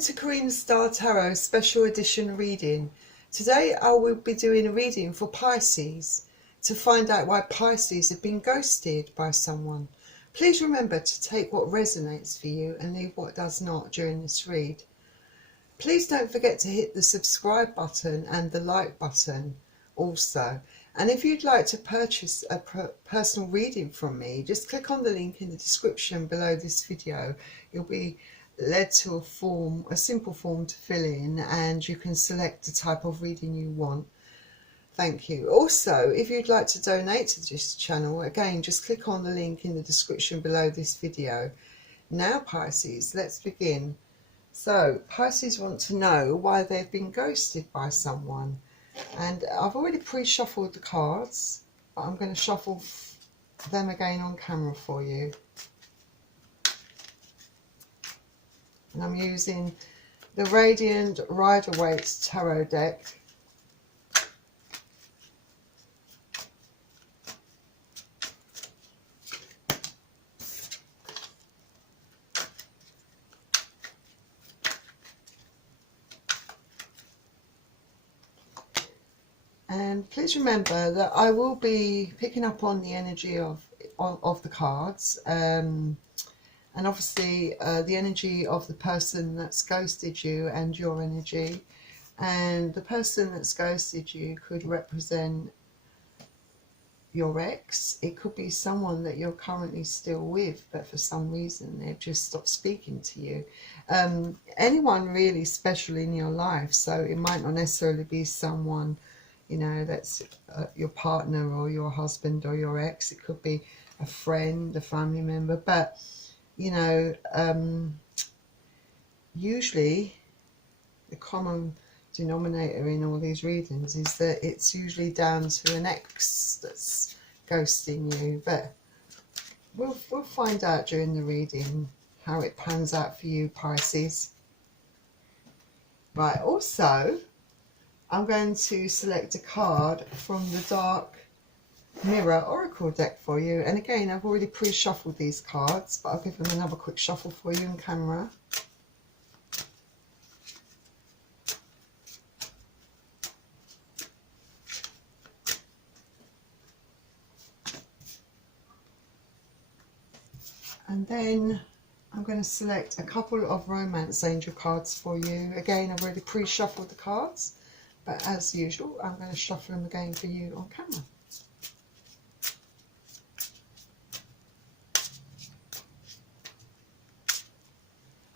Welcome to Karina's Star Tarot Special Edition reading. Today I will be doing a reading for Pisces to find out why Pisces have been ghosted by someone. Please remember to take what resonates for you and leave what does not during this read. Please don't forget to hit the subscribe button and the like button also. And if you'd like to purchase a personal reading from me, just click on the link in the description below this video. You'll be led to a simple form to fill in, and you can select the type of reading you want. Thank you. Also, if you'd like to donate to this channel, again, just click on the link in the description below this video. Now, Pisces, let's begin. So, Pisces want to know why they've been ghosted by someone. And I've already pre-shuffled the cards, but I'm going to shuffle them again on camera for you. And I'm using the Radiant Rider-Waite Tarot deck. And please remember that I will be picking up on the energy of the cards. And obviously the energy of the person that's ghosted you and your energy. And the person that's ghosted you could represent your ex. It could be someone that you're currently still with, but for some reason they've just stopped speaking to you. Anyone really special in your life. So it might not necessarily be someone, you know, that's your partner or your husband or your ex. It could be a friend, a family member, but you know, usually the common denominator in all these readings is that it's usually down to an ex that's ghosting you. But we'll find out during the reading how it pans out for you, Pisces. Right, also, I'm going to select a card from the Dark Mirror Oracle deck for you. And again, I've already pre-shuffled these cards, but I'll give them another quick shuffle for you on camera. And then I'm going to select a couple of Romance Angel cards for you. Again, I've already pre-shuffled the cards, but as usual, I'm going to shuffle them again for you on camera.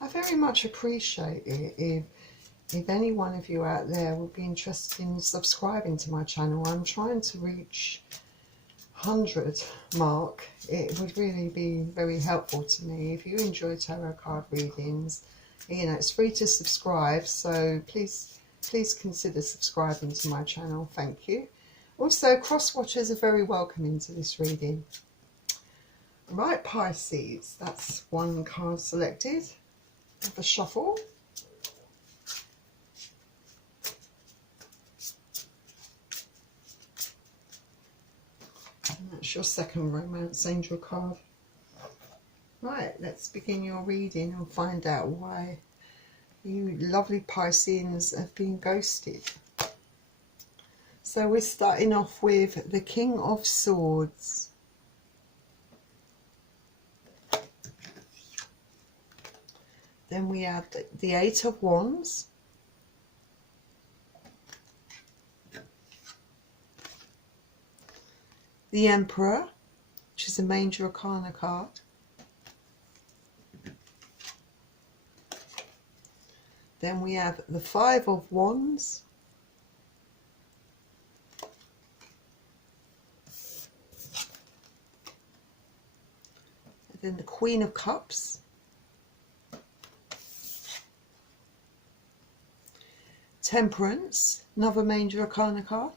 I very much appreciate it if any one of you out there would be interested in subscribing to my channel. I'm trying to reach 100 mark. It would really be very helpful to me. If you enjoy tarot card readings, you know, it's free to subscribe, so please consider subscribing to my channel. Thank you. Also, cross watchers are very welcome into this reading. Right, Pisces, that's one card selected. Have a shuffle. And that's your second Romance Angel card. Right, let's begin your reading and find out why you lovely Pisceans have been ghosted. So we're starting off with the King of Swords. Then we have the Eight of Wands. The Emperor, which is a Major Arcana card. Then we have the Five of Wands. And then the Queen of Cups. Temperance, another Major Arcana card.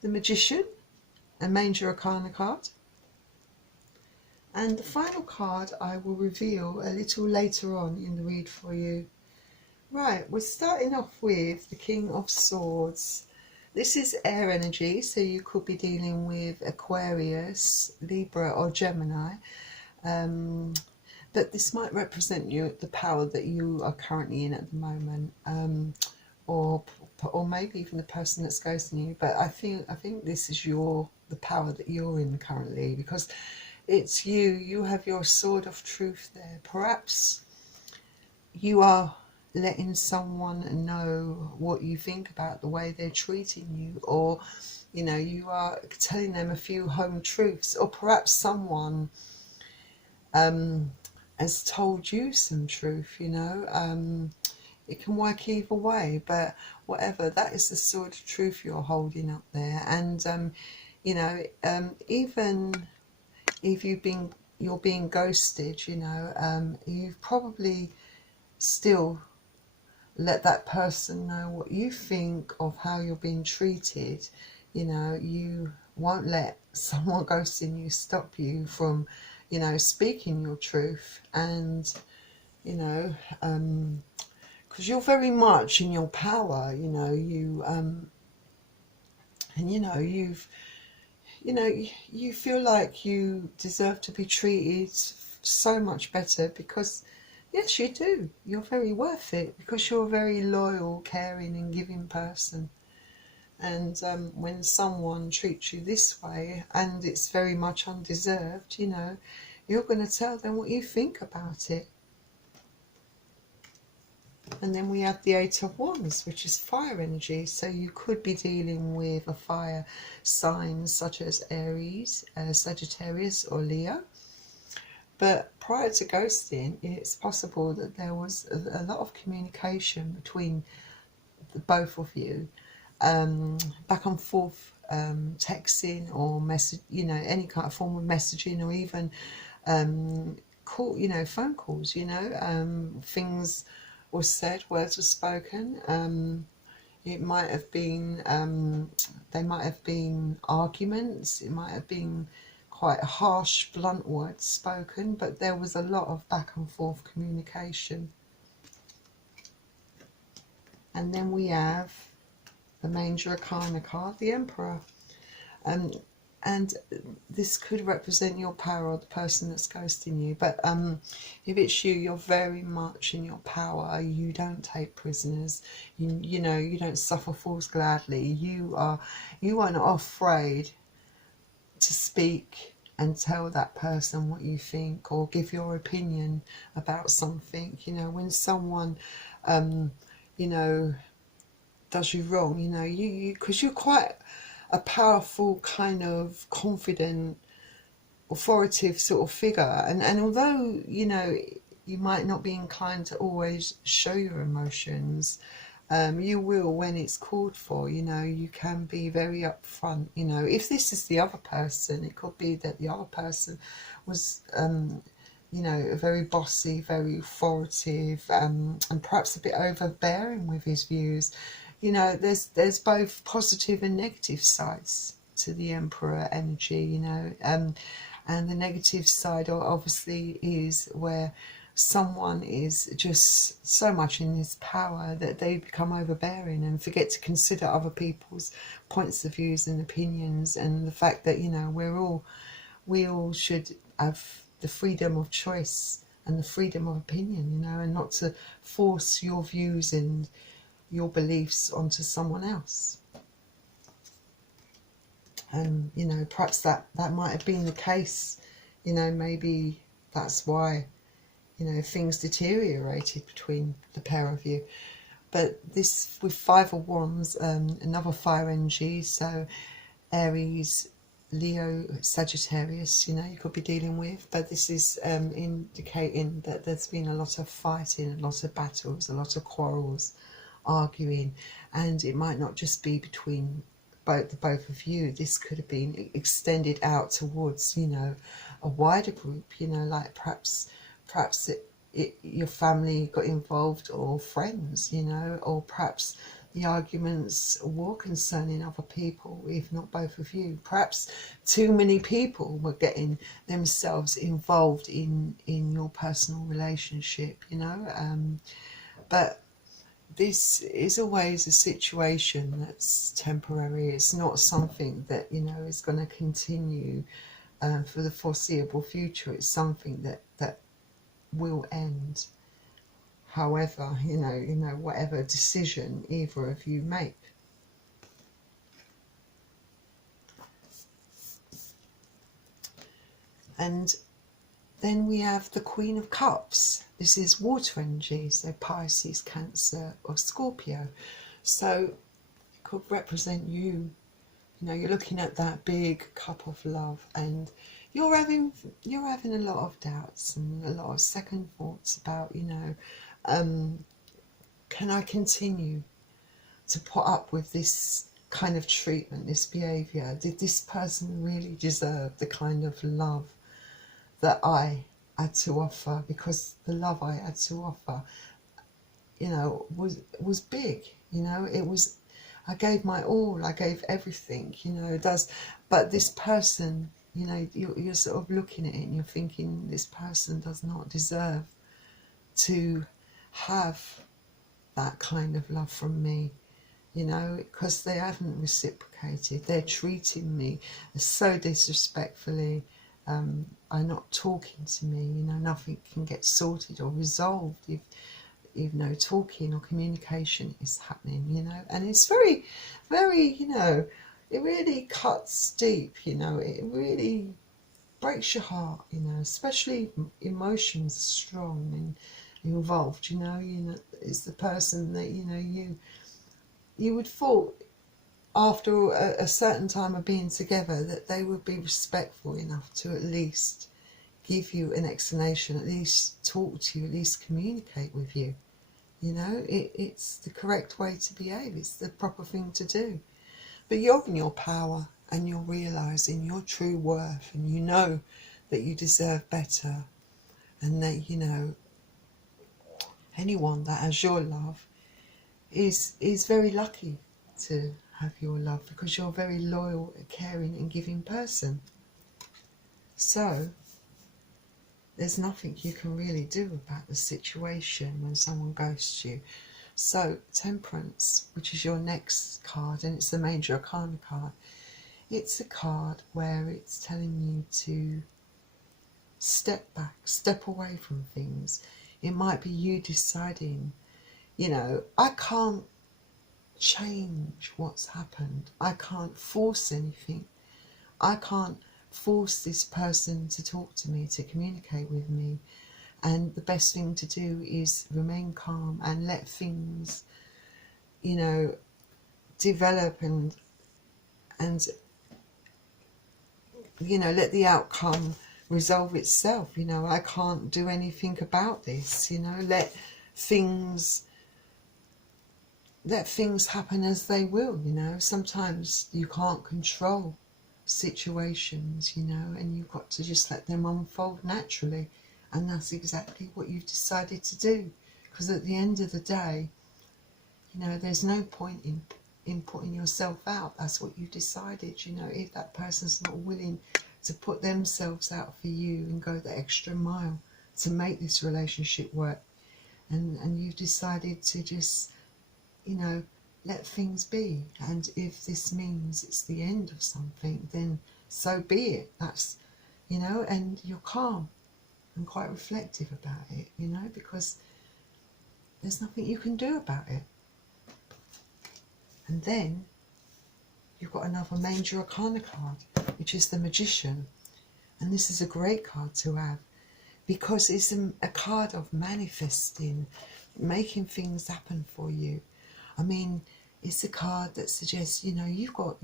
The Magician, a Major Arcana card. And the final card I will reveal a little later on in the read for you. Right, we're starting off with the King of Swords. This is air energy, so you could be dealing with Aquarius, Libra or Gemini. But this might represent the power that you are currently in at the moment, or maybe even the person that's ghosting you. But I think this is the power that you're in currently, because it's you. You have your sword of truth there. Perhaps you are letting someone know what you think about the way they're treating you, or you are telling them a few home truths, or perhaps someone has told you some truth. It can work either way, but whatever, that is the sort of truth you're holding up there. And even if you're being ghosted, you've probably still let that person know what you think of how you're being treated. You won't let someone ghosting you stop you from speaking your truth. And because you're very much in your power, you feel like you deserve to be treated so much better, because yes, you do. You're very worth it, because you're a very loyal, caring and giving person. And when someone treats you this way, and it's very much undeserved, you're going to tell them what you think about it. And then we have the Eight of Wands, which is fire energy. So you could be dealing with a fire sign such as Aries, Sagittarius or Leo. But prior to ghosting, it's possible that there was a lot of communication between both of you, back and forth, texting or message, any kind of form of messaging, or even phone calls. Things were said, words were spoken. It might have been, they might have been arguments. It might have been quite harsh, blunt words spoken, but there was a lot of back and forth communication. And then we have the Major Arcana card, the Emperor. And this could represent your power, or the person that's ghosting you. But if it's you, you're very much in your power. You don't take prisoners. You don't suffer fools gladly. You are not afraid to speak and tell that person what you think, or give your opinion about something. When someone does you wrong, because you're quite a powerful, kind of confident, authoritative sort of figure, and although you might not be inclined to always show your emotions, you will when it's called for. You can be very upfront. If this is the other person, it could be that the other person was very bossy, very authoritative, and perhaps a bit overbearing with his views. There's both positive and negative sides to the Emperor energy, and the negative side obviously is where someone is just so much in his power that they become overbearing and forget to consider other people's points of views and opinions, and the fact that we all should have the freedom of choice and the freedom of opinion, and not to force your views and your beliefs onto someone else. And perhaps that might have been the case. Maybe that's why things deteriorated between the pair of you. But this, with Five of Wands, another fire energy, so Aries, Leo, Sagittarius, you could be dealing with. But this is indicating that there's been a lot of fighting, a lot of battles, a lot of quarrels, arguing, and it might not just be between both of you. This could have been extended out towards a wider group, like perhaps your family got involved, or friends, or perhaps the arguments were concerning other people, if not both of you. Perhaps too many people were getting themselves involved in your personal relationship, but this is always a situation that's temporary. It's not something that, you know, is going to continue for the foreseeable future. It's something that will end. However, you know, whatever decision either of you make. And then we have the Queen of Cups. This is water energy, so Pisces, Cancer or Scorpio. So it could represent you. You know, you're looking at that big cup of love, and you're having a lot of doubts and a lot of second thoughts about, you know, can I continue to put up with this kind of treatment, this behaviour? Did this person really deserve the kind of love that I had to offer? Because the love I had to offer, you know, was big. You know, it was, I gave my all, I gave everything, you know, it does. But this person, you know, you're sort of looking at it and you're thinking, this person does not deserve to have that kind of love from me, you know, because they haven't reciprocated. They're treating me so disrespectfully, are not talking to me, you know, nothing can get sorted or resolved if no talking or communication is happening, you know. And it's very, very, you know, it really cuts deep, you know, it really breaks your heart, you know, especially emotions strong and involved, you know, it's the person that, you know, you would thought after a certain time of being together that they would be respectful enough to at least give you an explanation, at least talk to you, at least communicate with you. You know, it's the correct way to behave. It's the proper thing to do. But you're in your power and you're realising your true worth, and you know that you deserve better, and that, you know, anyone that has your love is very lucky to have your love, because you're a very loyal, caring and giving person. So there's nothing you can really do about the situation when someone ghosts you. So Temperance, which is your next card, and it's the Major Arcana card, it's a card where it's telling you to step back, step away from things. It might be you deciding, you know, I can't change what's happened. I can't force anything. I can't force this person to talk to me, to communicate with me. And the best thing to do is remain calm and let things, you know, develop and you know, let the outcome resolve itself. You know, I can't do anything about this, you know, let things happen as they will, you know. Sometimes you can't control situations, you know, and you've got to just let them unfold naturally. And that's exactly what you've decided to do, because at the end of the day, you know, there's no point in putting yourself out. That's what you've decided. You know, if that person's not willing to put themselves out for you and go the extra mile to make this relationship work, and you've decided to just, you know, let things be. And if this means it's the end of something, then so be it. That's, you know, and you're calm and quite reflective about it, you know, because there's nothing you can do about it. And then you've got another Major Arcana card, which is the Magician. And this is a great card to have, because it's a card of manifesting, making things happen for you. I mean, it's a card that suggests, you know, you've got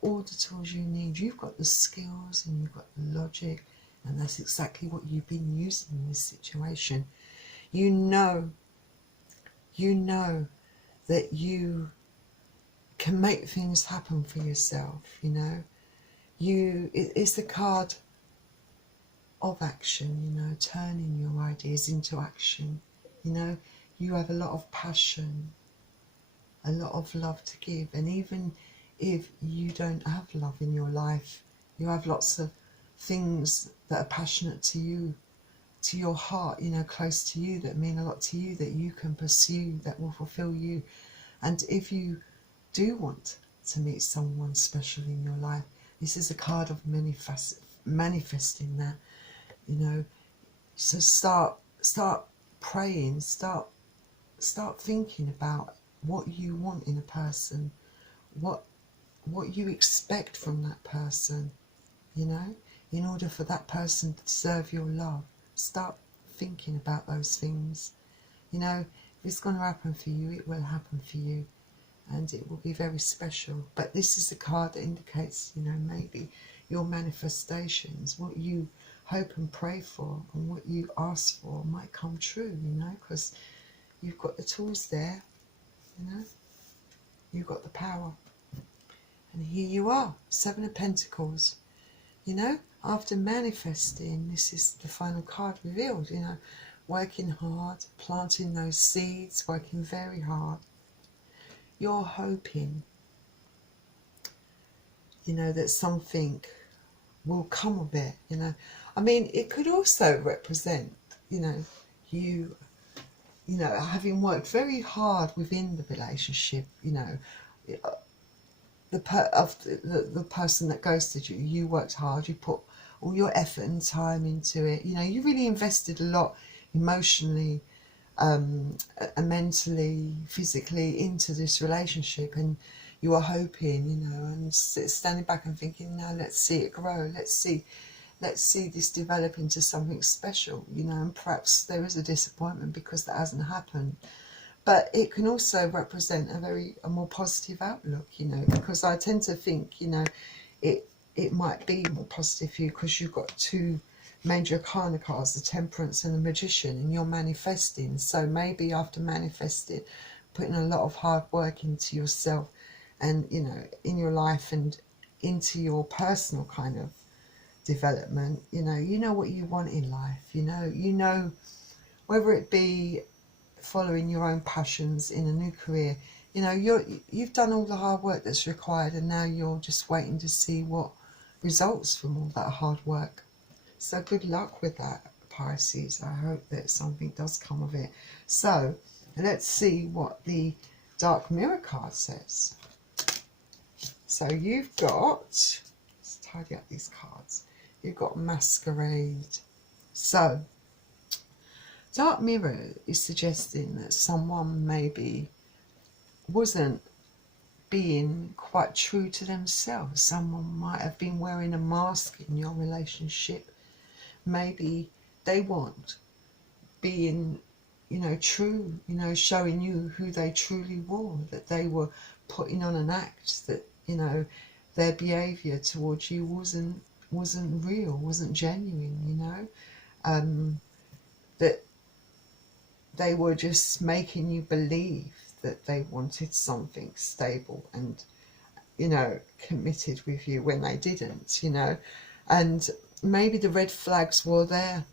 all the tools you need. You've got the skills and you've got the logic, and that's exactly what you've been using in this situation. You know that you can make things happen for yourself, you know. It's a card of action, you know, turning your ideas into action. You know, you have a lot of passion, a lot of love to give, and even if you don't have love in your life, you have lots of things that are passionate to you to your heart, you know, close to you, that mean a lot to you, that you can pursue, that will fulfill you. And if you do want to meet someone special in your life, this is a card of manifesting that, you know. So start praying, start thinking about what you want in a person, what you expect from that person, you know, in order for that person to deserve your love. Start thinking about those things. You know, if it's going to happen for you, it will happen for you, and it will be very special. But this is a card that indicates, you know, maybe your manifestations, what you hope and pray for and what you ask for might come true, you know, because you've got the tools there, you know, you've got the power. And here you are, Seven of Pentacles. You know, after manifesting, this is the final card revealed, you know, working hard, planting those seeds, working very hard. You're hoping, you know, that something will come of it, you know. I mean, it could also represent, you know, you know, having worked very hard within the relationship, you know, the person that ghosted you, you worked hard, you put all your effort and time into it, you know, you really invested a lot emotionally, mentally, physically into this relationship, and you are hoping, you know, and standing back and thinking, no, let's see it grow, let's see this develop into something special, you know. And perhaps there is a disappointment because that hasn't happened. But it can also represent a more positive outlook, you know, because I tend to think, you know, it might be more positive for you because you've got two major arcana cards, the Temperance and the Magician, and you're manifesting. So maybe after manifesting, putting a lot of hard work into yourself and, you know, in your life and into your personal kind of development, you know what you want in life, you know, whether it be following your own passions in a new career, you know, you've done all the hard work that's required, and now you're just waiting to see what results from all that hard work. So good luck with that, Pisces. I hope that something does come of it. So let's see what the Dark Mirror card says. So you've got, let's tidy up these cards. You've got Masquerade. So Dark Mirror is suggesting that someone maybe wasn't being quite true to themselves. Someone might have been wearing a mask in your relationship. Maybe they weren't being, you know, true, you know, showing you who they truly were, that they were putting on an act, that, you know, their behaviour towards you wasn't real, wasn't genuine, you know, that they were just making you believe that they wanted something stable and, you know, committed with you when they didn't, you know. And maybe the red flags were there.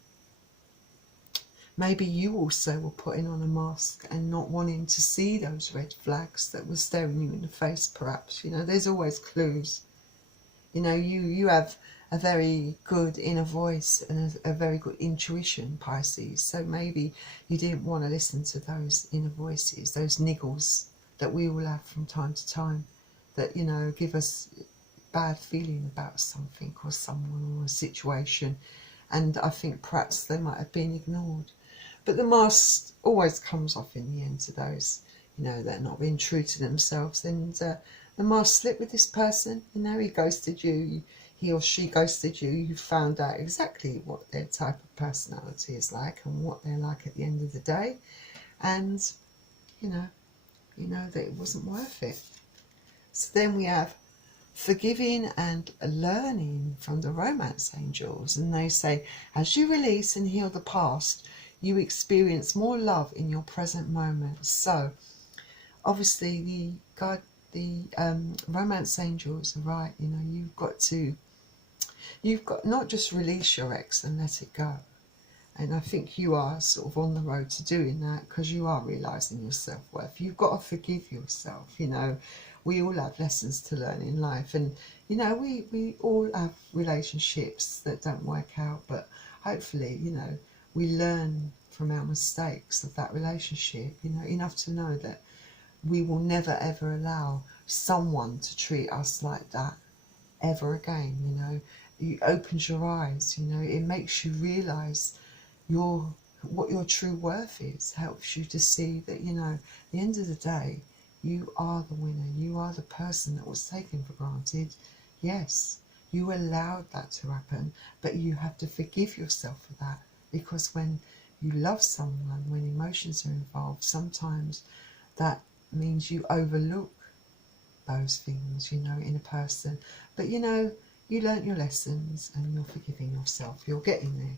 Maybe you also were putting on a mask and not wanting to see those red flags that were staring you in the face, perhaps. You know, there's always clues. You know, you have a very good inner voice and a very good intuition, Pisces. So maybe you didn't want to listen to those inner voices, those niggles that we all have from time to time, that, you know, give us bad feeling about something or someone or a situation. And I think perhaps they might have been ignored. But the mask always comes off in the end to those, you know, that are not being true to themselves. And the mask slipped with this person, you know, he ghosted you, he or she ghosted you, you found out exactly what their type of personality is like and what they're like at the end of the day. And, you know that it wasn't worth it. So then we have forgiving and learning from the romance angels. And they say, as you release and heal the past, you experience more love in your present moment. So obviously the romance angels are right. You know, you've got not just release your ex and let it go. And I think you are sort of on the road to doing that, because you are realising your self-worth. You've got to forgive yourself, you know. We all have lessons to learn in life. And, you know, we all have relationships that don't work out. But hopefully, you know, we learn from our mistakes of that relationship, you know, enough to know that we will never ever allow someone to treat us like that ever again. You know, it opens your eyes, you know, it makes you realise what your true worth is, helps you to see that, you know, at the end of the day, you are the winner, you are the person that was taken for granted. Yes, you allowed that to happen, but you have to forgive yourself for that, because when you love someone, when emotions are involved, sometimes that means you overlook those things, you know, in a person. But you know, you learnt your lessons and you're forgiving yourself. You're getting there.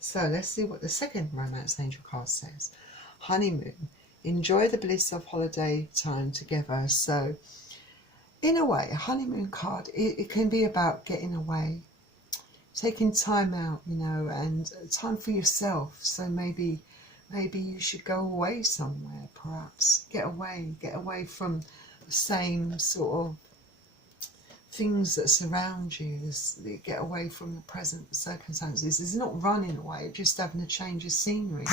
So let's see what the second romance angel card says. Honeymoon. Enjoy the bliss of holiday time together. So in a way, a honeymoon card, it can be about getting away, taking time out, you know, and time for yourself. So maybe you should go away somewhere, perhaps. Get away from the same sort of things that surround you. Get away from the present circumstances. It's not running away, just having a change of scenery.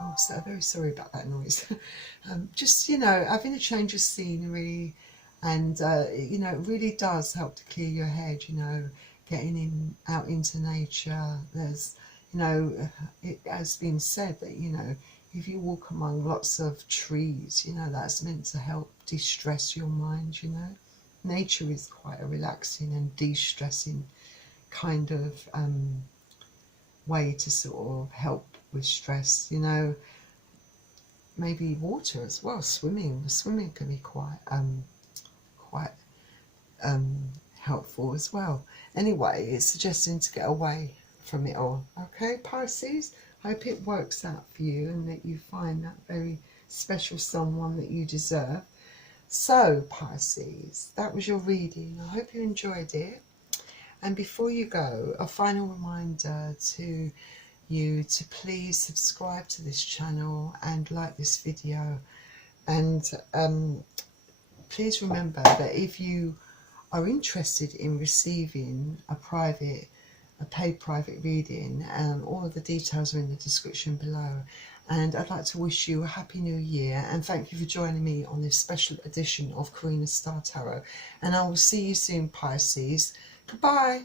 I'm so very sorry about that noise. Just, you know, having a change of scenery, and you know, it really does help to clear your head, you know, getting out into nature. There's, you know, it has been said that, you know, if you walk among lots of trees, you know, that's meant to help de-stress your mind, you know. Nature is quite a relaxing and de-stressing kind of way to sort of help with stress, you know. Maybe water as well, swimming can be quite helpful as well. Anyway, it's suggesting to get away from it all. Okay, Pisces, hope it works out for you and that you find that very special someone that you deserve. So Pisces, that was your reading. I hope you enjoyed it. And before you go, a final reminder to you to please subscribe to this channel and like this video. And please remember that if you are interested in receiving a paid private reading, all of the details are in the description below. And I'd like to wish you a happy new year, and thank you for joining me on this special edition of Karina Star Tarot. And I will see you soon, Pisces. Goodbye.